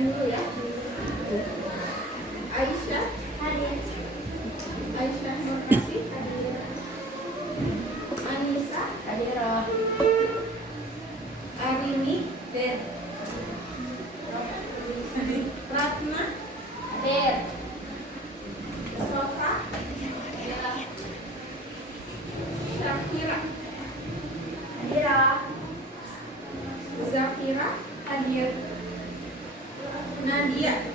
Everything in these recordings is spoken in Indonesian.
dulu ya. Aisyah hadir. Aisyah Nurkasih hadir. Anissa hadirah. Arini hadir. Ratna hadir. Sofa hadirah. Syakira hadirah. Zafira hadir. Nadia.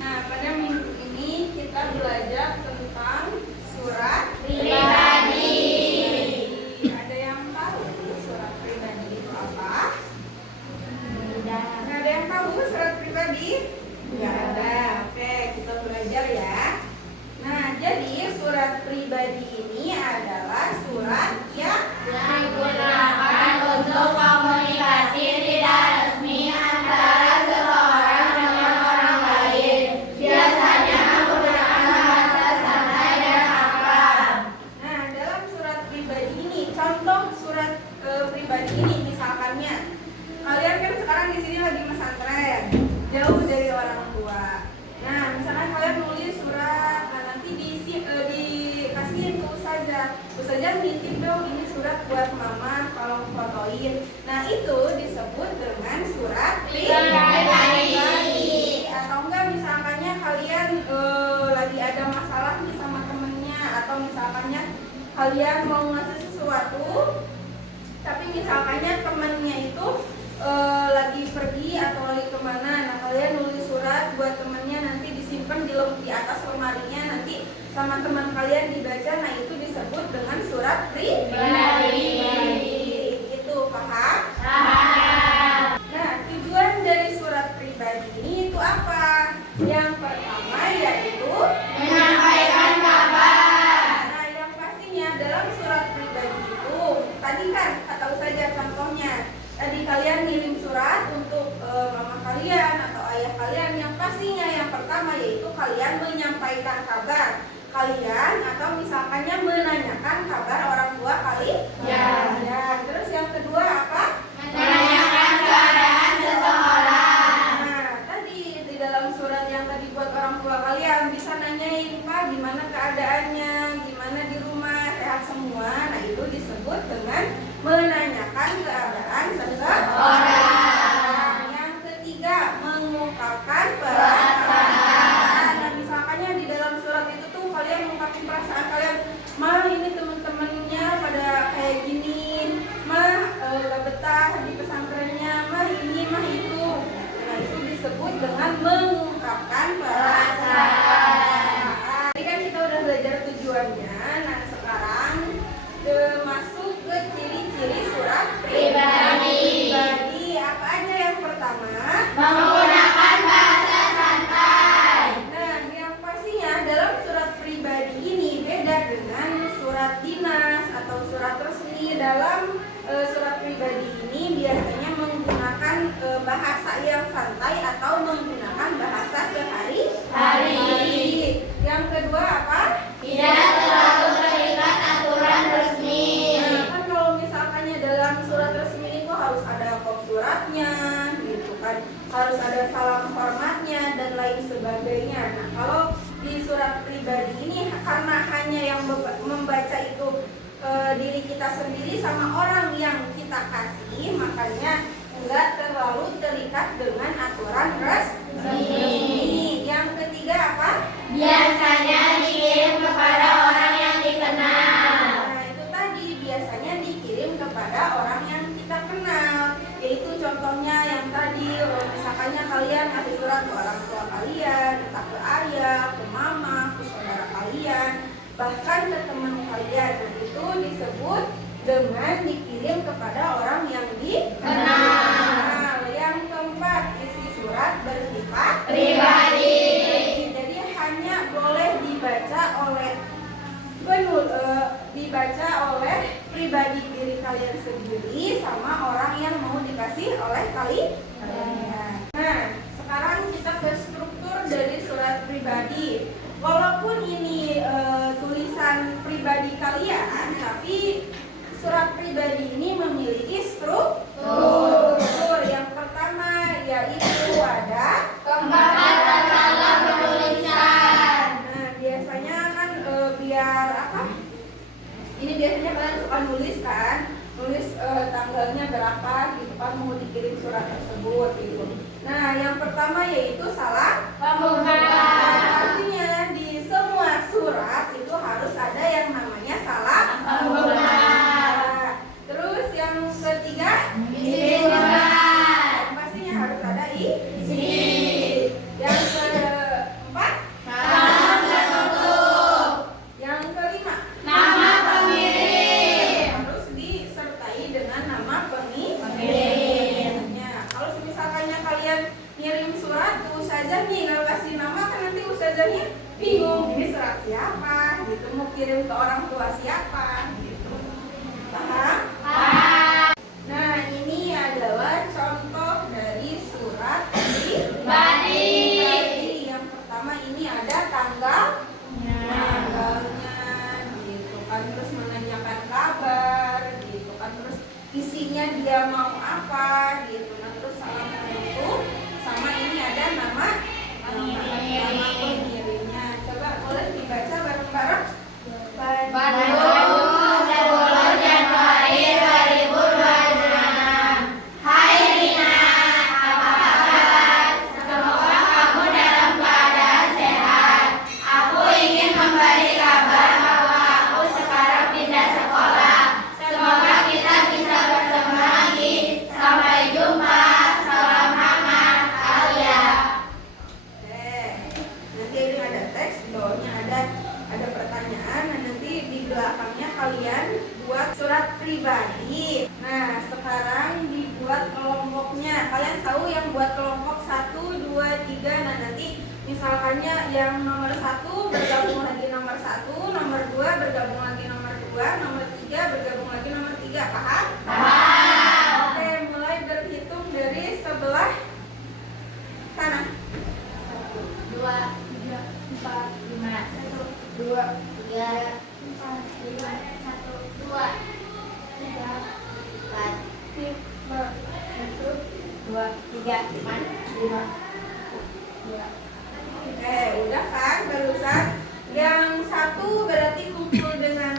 Nah, pada minggu ini kita belajar tentang surat pribadi. Ada yang tahu surat pribadi itu apa? Tidak. Ada yang tahu surat pribadi? Tidak ada. Oke, kita belajar ya. Nah, jadi surat pribadi ini adalah surat yang digunakan untuk komunikasi tidak resmi antara seseorang dengan orang lain. Biasanya menggunakan bahasa santai dan akrab. Nah, dalam surat pribadi ini, contoh surat pribadi ini misalkannya, kalian kan sekarang di sini lagi pesantren, jauh dari orang tua. Nah, misalkan kalian nulis surat, nah nanti dikasihin ke ustazah. Ustazah nitip dong, ini surat buat mama, tolong fotoin. Nah, itu disebut dengan surat pribadi. Atau enggak misalkannya kalian lagi ada masalah nih sama temennya, atau misalkannya kalian mau ngasih sesuatu, tapi misalkannya temennya itu lagi pergi atau lagi kemana, nah kalian nulis surat buat temennya, nanti disimpan di atas lemarinya, nanti sama teman kalian dibaca. Nah, itu disebut dengan surat pribadi. Itu paham? Paham. Nah, tujuan dari surat pribadi ini itu apa? Yang pertama yaitu Menyampaikan kabar. nah, yang pastinya dalam surat pribadi itu tadi kan atau saja contohnya, tadi kalian ngirim surat untuk mama kalian atau ayah kalian, yang pastinya yang pertama yaitu kalian menyampaikan kabar kalian, atau misalkannya menanyakan kabar orang tua kalian. Ya. Terus yang kedua apa? Menanyakan keadaan seseorang. Nah, tadi di dalam surat yang tadi buat orang tua kalian bisa nanyain, Pak, gimana keadaannya, gimana di rumah, sehat semua. Nah, itu disebut dengan menanyakan keadaan seseorang. Yang ketiga, mengungkapkan perasaan. Nah, misalkannya di dalam surat itu tuh kalian mengungkapkan perasaan kalian, mah ini teman-temannya pada kayak gini, mah gak betah di pesantrennya, mah ini, mah itu. Nah, itu disebut dengan mengungkapkan perasaan. Tadi kan kita udah belajar tujuannya. Nah, sekarang masuk ke ciri-ciri surat Pribadi. Apa aja yang pertama? Menggunakan bahasa santai. Nah, yang pastinya dalam surat pribadi ini beda dengan surat dinas atau surat resmi. Dalam surat pribadi ini biasanya menggunakan bahasa yang santai atau menggunakan bahasa sehari-hari. Yang kedua apa? Tidak terlalu terikat aturan resmi. Nah, kan kalau misalkannya dalam surat resmi itu harus ada kop suratnya, gitu kan, harus ada salam hormatnya dan lain sebagainya. Nah, kalau di surat pribadi ini karena hanya yang membaca itu diri kita sendiri sama orang yang kita kasih, makanya enggak terlalu terikat dengan aturan resmi. Yang ketiga apa? Biasanya dikirim kepada orang yang dikenal. Nah, itu tadi biasanya dikirim kepada orang yang kita kenal. Yaitu contohnya yang tadi, misalkannya kalian ngasih surat ke orang tua kalian, entah ke ayah, ke mama, ke saudara kalian, bahkan ke teman kalian. Nah, itu disebut dengan dikirim kepada orang yang dikenal. Yang keempat, isi surat bersifat Pribadi. Jadi hanya boleh dibaca oleh pribadi diri kalian sendiri sama orang yang mau dikasih oleh kalian. Nah, sekarang kita ke struktur dari surat pribadi. Walaupun ini tulisan pribadi kalian, tapi surat pribadi ini memiliki struktur. Yang pertama yaitu ada yaitu salah Pembuka. artinya di semua surat itu harus ada yang namanya salah Pembuka. Nah, terus yang ketiga Isi surat. pastinya harus ada Isi. yang keempat Salam penutup. yang kelima Nama pengirim. harus disertai dengan nama Pengirim. pengirimnya. Kalau misalkannya kalian ngirim surat ke ustazah nih nggak kasih nama kan nanti ustazahnya bingung ini surat siapa gitu, mau kirim ke orang tua siapa gitu. Paham? Nah ini adalah contoh dari surat Pribadi. Yang pertama ini ada tanggalnya gitu kan, terus menanyakan kabar gitu kan, terus isinya dia mau apa gitu. Nah terus salam penutup sama ini ada nama pengirimnya. Coba boleh dibaca bareng-bareng. Bandung, 10 Januari 2026. Hai Rina, apa kabar? Semoga kamu dalam keadaan sehat. Aku ingin memberi kabar bahwa aku sekarang pindah sekolah. Semoga kita bisa bertemu lagi. Sampai jumpa. Salam hangat, Alia. Nanti ini ada teks, di bawahnya ada pertanyaan. Nah nanti di belakangnya kalian buat surat pribadi. Nah sekarang dibuat kelompoknya. Kalian tahu yang buat kelompok 1, 2, 3. Nah nanti misalkannya yang nomor 1 bergabung lagi nomor 1, nomor 2 bergabung lagi nomor 2, nomor 3 bergabung lagi nomor 3. Paham? Paham. Oke, mulai berhitung dari sebelah sana. 2, 3, 4, 5, 1, 2, 3, 4, 5, 1, 2, 3, 4, 5, 2, 3, 5. 2. Udah kan barusan. Yang 1 berarti kumpul dengan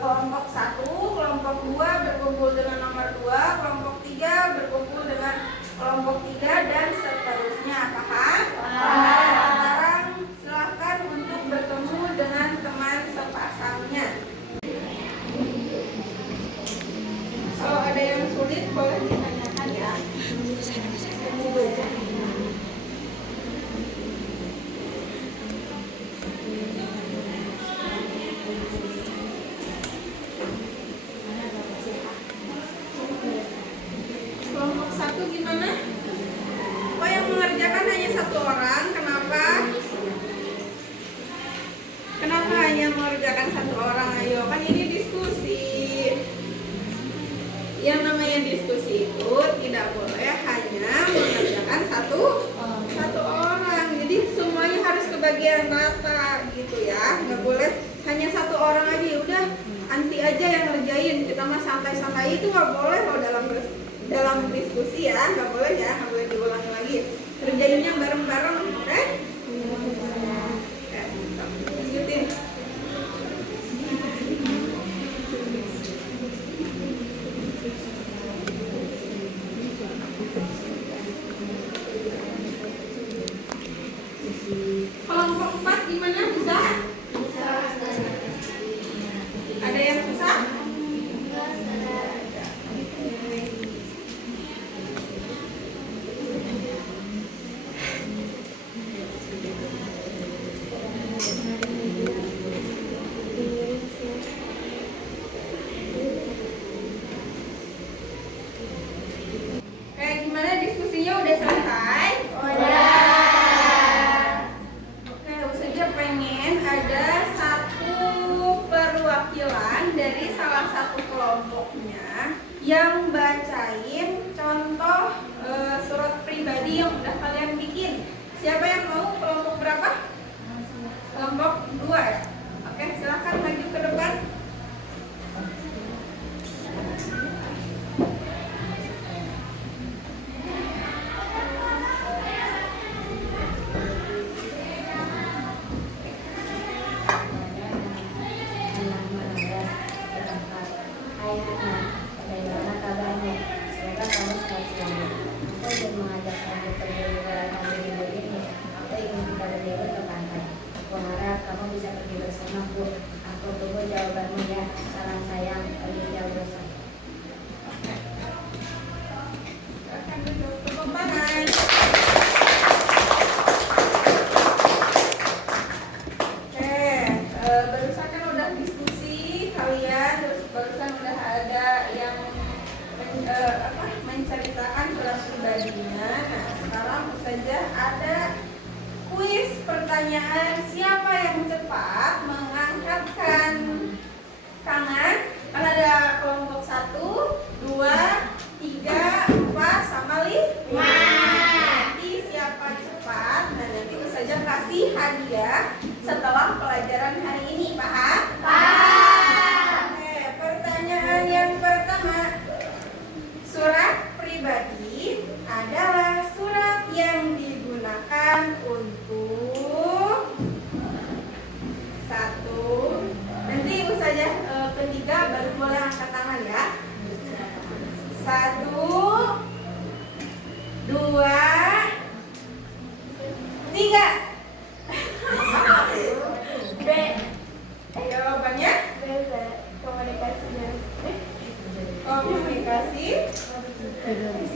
kelompok 1, kelompok 2 berkumpul dengan nomor 2, kelompok 3 berkumpul dengan kelompok 3 dan seterusnya. Paham? Nah, sekarang silakan untuk bertemu dengan teman sepasangnya. Kalau ada yang sulit boleh ditanyakan ya. Kelompok 1 gimana? Oh yang mengerjakan hanya 1 orang, kenapa? Kenapa hanya mengerjakan 1 orang? Ayo, kan ini diskusi. Yang namanya diskusi itu tidak boleh hanya mengerjakan satu orang. Jadi semuanya harus kebagian rata gitu ya. Nggak boleh hanya 1 orang aja. Udah anti aja yang ngerjain. Kita mah santai-santai itu nggak boleh loh dalam diskusi ya. Nggak boleh ya. Nggak boleh diulangi lagi. Kerjainnya bareng-bareng, oke? Lanjutin. Kelompok 4 gimana? Bisa? Ada yang susah? Kayak gimana diskusinya udah selesai? Oke, Ustazah pengen ada 1 perwakilan dari salah satu kelompoknya yang bacain contoh surat pribadi yang udah kalian bikin. Siapa yang mau? Kelompok berapa? Kelompok 2 ya? Oke, silakan maju ke depan. Bagaimana kabarnya? Semoga kamu sehat selalu. Aku ingin mengajak kamu pergi ke negeri pertanyaan, siapa yang cepat mengangkatkan tangan? Kan ada kelompok 1, 2, 3, 4, sama 5. Nanti siapa cepat, nah nanti Ustazah kasih hadiah setelah pelajaran hari ini. Paham? Oke, pertanyaan yang pertama. Surat pribadi adalah surat yang digunakan untuk satu. Nanti Ustazah ketiga baru boleh angkat tangan ya. 1, 2, 3. B. Jawabannya? Komunikasi.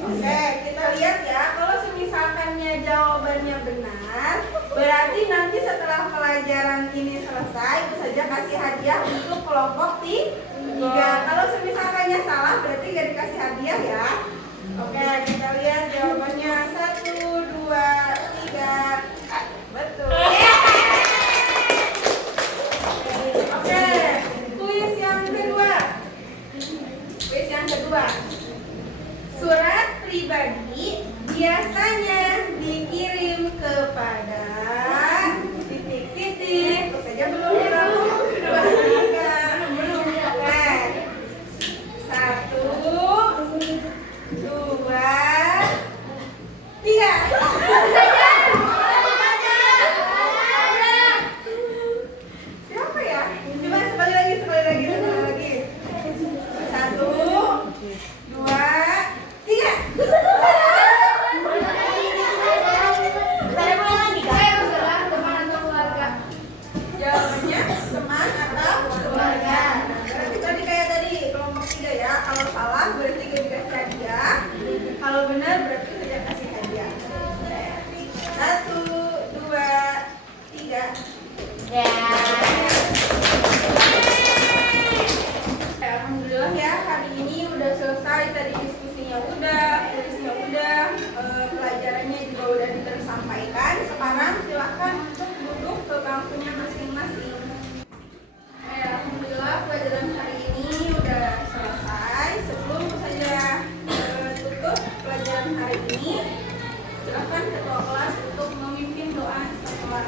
Oke, kita lihat ya. Kalau semisalkannya jawabannya benar, berarti nanti setelah pelajaran ini selesai, itu saja kasih hadiah untuk kelompok 3. Kalau semisalkannya salah, berarti gak dikasih hadiah ya. Oke, kita lihat jawabannya. 1, 2, 3. Betul. Oke, kuis yang kedua. Kuis yang kedua. Surat pribadi biasanya dikirim kepada titik-titik. Terus saja belum langsung 2, 3. Belum. Oke. 1, 2, 3. Siapa ya? Coba sekali lagi. 1, 2, 3. Jawabannya teman atau keluarga. Berarti tadi kayak tadi kelompok 3 ya. Kalau salah berarti gak dikasih hadiah. Kalau benar berarti tidak kasih hadiah. 1, 2, 3. Alhamdulillah ya, hari ini udah selesai. Tadi diskusinya udah, tulisnya udah, pelajarannya juga udah tersampaikan. Sekarang silahkan untuk duduk ke bangkunya masing-masing. Alhamdulillah pelajaran hari ini udah selesai. Sebelum saya tutup pelajaran hari ini, silahkan ketua kelas untuk memimpin doa setelah